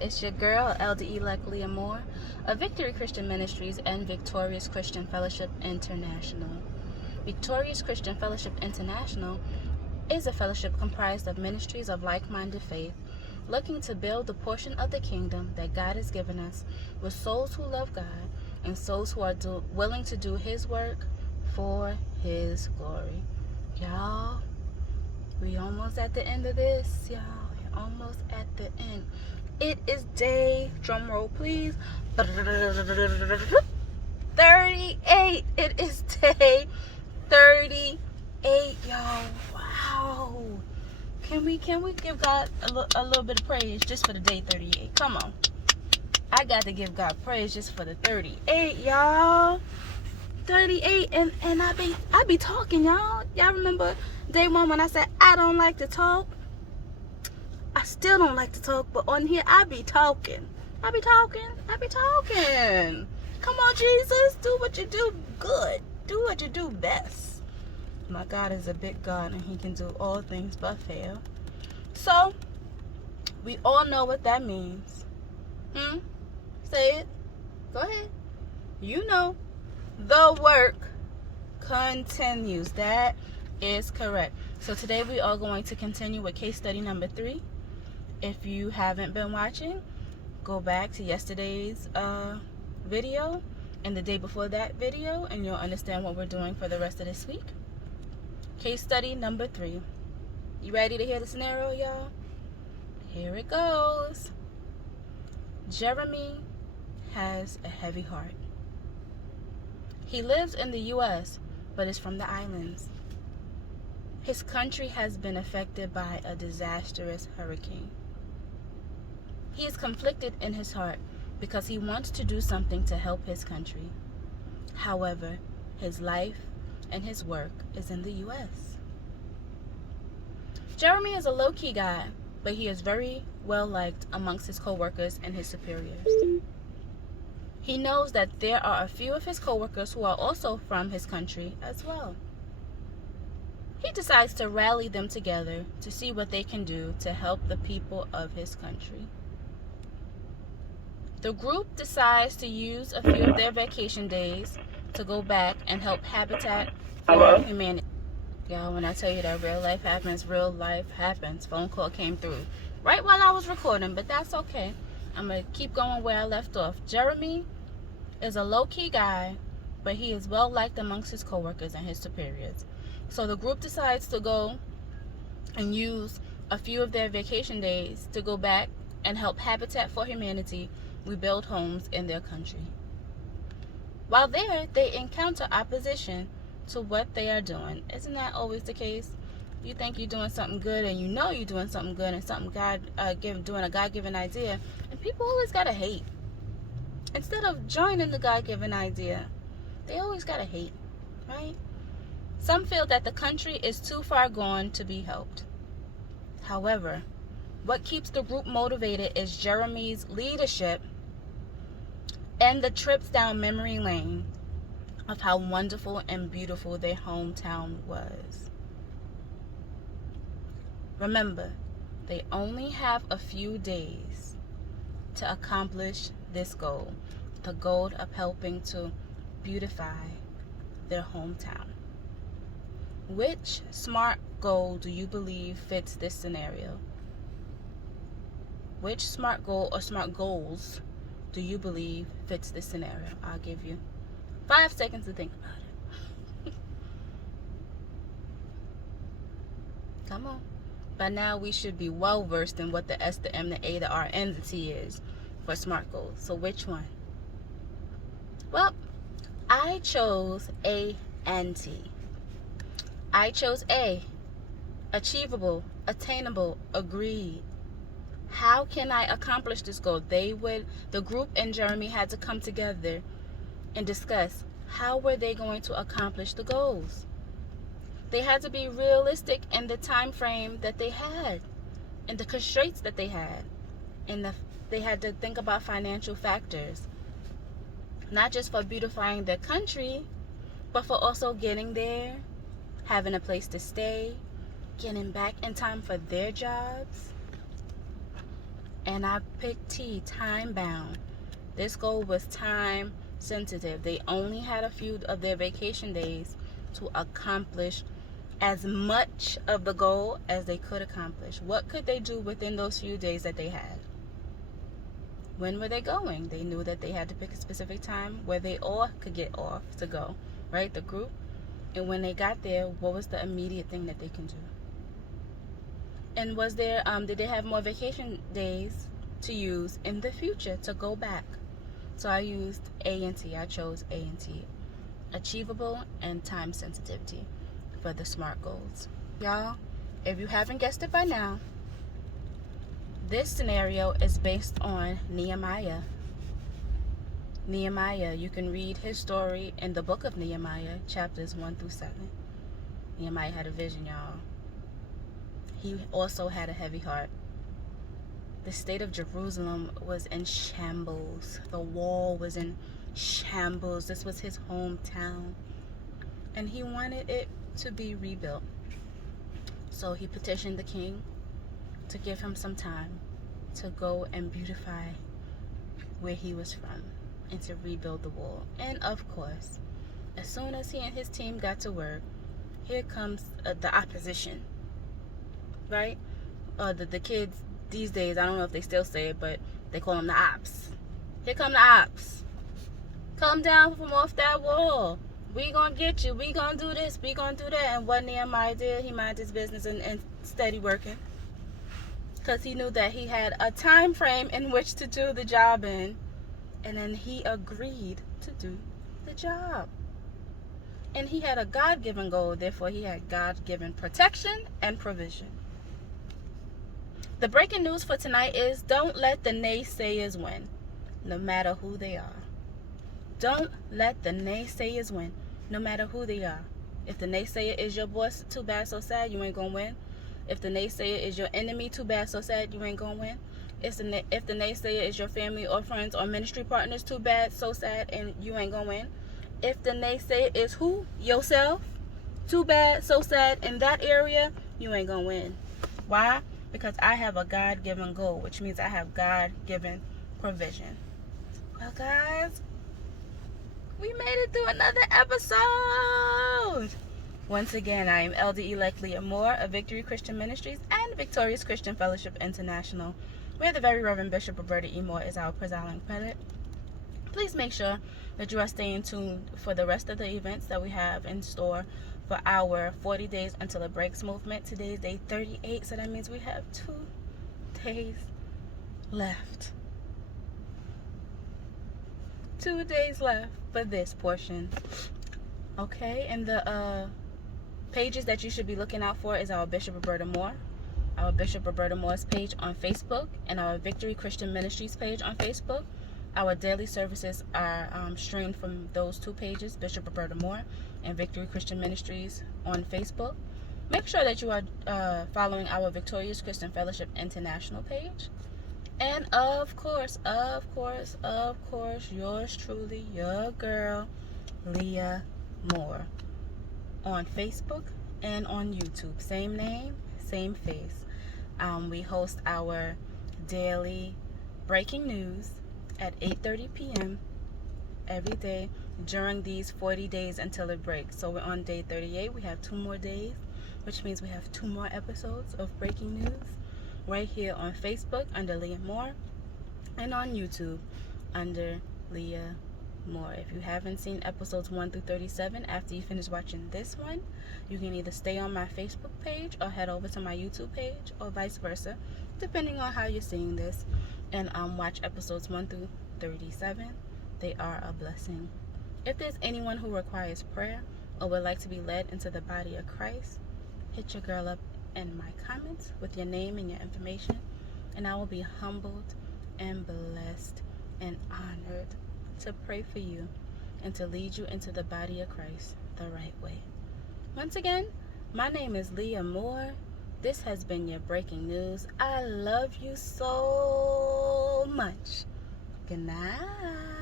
It's your girl, Elder-Elect Leah Moore of Victory Christian Ministries and Victorious Christian Fellowship International. Victorious Christian Fellowship International is a fellowship comprised of ministries of like-minded faith, looking to build the portion of the kingdom that God has given us with souls who love God and souls who are willing to do His work for His glory. Y'all, we almost at the end of this, y'all. Almost at the end. It is day, drum roll please, 38. It is day 38, y'all. Wow. Can we give God a little bit of praise just for the day 38? Come on. I got to give God praise just for the 38, y'all. 38, and I be talking, y'all. Y'all remember day 1 when I said I don't like to talk? I still don't like to talk, but on here I be talking. I be talking. Come on, Jesus, do what you do good. Do what you do best. My God is a big God, and He can do all things but fail. So, we all know what that means. Say it. Go ahead. You know. The work continues. That is correct. So today we are going to continue with case study number 3. If you haven't been watching, go back to yesterday's video and the day before that video, and you'll understand what we're doing for the rest of this week. Case study number 3. You ready to hear the scenario, y'all? Here it goes. Jeremy has a heavy heart. He lives in the U.S., but is from the islands. His country has been affected by a disastrous hurricane. He is conflicted in his heart because he wants to do something to help his country. However, his life and his work is in the U.S. Jeremy is a low-key guy, but he is very well liked amongst his co-workers and his superiors. He knows that there are a few of his co-workers who are also from his country as well. He decides to rally them together to see what they can do to help the people of his country. The group decides to use a few of their vacation days to go back and help Habitat for Humanity. Y'all, when I tell you that real life happens, real life happens. Phone call came through right while I was recording, but that's okay. I'm going to keep going where I left off. Jeremy is a low-key guy, but he is well liked amongst his coworkers and his superiors. So the group decides to go and use a few of their vacation days to go back and help Habitat for Humanity rebuild homes in their country. While there, they encounter opposition to what they are doing. Isn't that always the case? You think you're doing something good, and you know you're doing something good, and something doing a God-given idea, and people always gotta hate. Instead of joining the God-given idea, they always gotta hate, right? Some feel that the country is too far gone to be helped. However, what keeps the group motivated is Jeremy's leadership and the trips down memory lane of how wonderful and beautiful their hometown was. Remember, they only have a few days to accomplish this goal, the goal of helping to beautify their hometown. Which SMART goal do you believe fits this scenario? Which SMART goal or SMART goals do you believe fits this scenario? I'll give you 5 seconds to think about it. Come on. By now we should be well versed in what the S, the M, the A, the R, and the T is for SMART goals. So which one? Well, I chose A and T. I chose A. Achievable, attainable, agreed. How can I accomplish this goal? The group and Jeremy had to come together and discuss how were they going to accomplish the goals. They had to be realistic in the time frame that they had and the constraints that they had. And they had to think about financial factors, not just for beautifying their country, but for also getting there, having a place to stay, getting back in time for their jobs. And I picked T, time bound. This goal was time sensitive. They only had a few of their vacation days to accomplish as much of the goal as they could accomplish. What could they do within those few days that they had? When were they going? They knew that they had to pick a specific time where they all could get off to go, right? The group. And when they got there, what was the immediate thing that they can do? And was there, did they have more vacation days to use in the future to go back? So I used A and T. I chose A and T. Achievable and time sensitivity for the SMART goals. Y'all, if you haven't guessed it by now, this scenario is based on Nehemiah. Nehemiah, you can read his story in the book of Nehemiah, chapters 1 through 7. Nehemiah had a vision, y'all. He also had a heavy heart. The state of Jerusalem was in shambles. The wall was in shambles. This was his hometown. And he wanted it to be rebuilt. So he petitioned the king to give him some time to go and beautify where he was from and to rebuild the wall. And of course, as soon as he and his team got to work, here comes the opposition, right? The kids these days, I don't know if they still say it, but they call them the ops. Here come the ops. Come down from off that wall. We gonna get you. We gonna do this. We gonna do that. And what Nehemiah did, he minded his business and steady working. Because he knew that he had a time frame in which to do the job in. And then he agreed to do the job. And he had a God-given goal. Therefore, he had God-given protection and provision. The breaking news for tonight is don't let the naysayers win, no matter who they are. Don't let the naysayers win, no matter who they are. If the naysayer is your boss, too bad, so sad, you ain't gonna win. If the naysayer is your enemy, too bad, so sad, you ain't gonna win. If the naysayer is your family or friends or ministry partners, too bad, so sad, and you ain't gonna win. If the naysayer is who? Yourself. Too bad, so sad, in that area, you ain't gonna win. Why? Because I have a God-given goal, which means I have God-given provision. Well, guys, we made it through another episode. Once again, I am Elder-Elect Leah Moore of Victory Christian Ministries and Victorious Christian Fellowship International, where the very Reverend Bishop Roberta E. Moore is our presiding prelate. Please make sure that you are staying tuned for the rest of the events that we have in store for our 40 Days Until It Breaks movement. Today is day 38, so that means we have 2 days left. 2 days left for this portion. Okay, and the pages that you should be looking out for is our Bishop Roberta Moore, our Bishop Roberta Moore's page on Facebook, and our Victory Christian Ministries page on Facebook. Our daily services are streamed from those 2 pages, Bishop Roberta Moore and Victory Christian Ministries on Facebook. Make sure that you are following our Victorious Christian Fellowship International page. And of course, yours truly, your girl, Leah Moore, on Facebook and on YouTube. Same name, same face. We host our daily breaking news at 8:30 p.m. every day during these 40 days until it breaks. So we're on day 38. We have 2 more days, which means we have 2 more episodes of breaking news right here on Facebook under Leah Moore and on YouTube under Leah Moore. If you haven't seen episodes 1 through 37 after you finish watching this one, you can either stay on my Facebook page or head over to my YouTube page, or vice versa, depending on how you're seeing this, and watch episodes 1 through 37. They are a blessing. If there's anyone who requires prayer or would like to be led into the body of Christ, hit your girl up in my comments with your name and your information, and I will be humbled and blessed and honored to pray for you and to lead you into the body of Christ the right way. Once again, my name is Leah Moore. This has been your breaking news. I love you so much. Good night.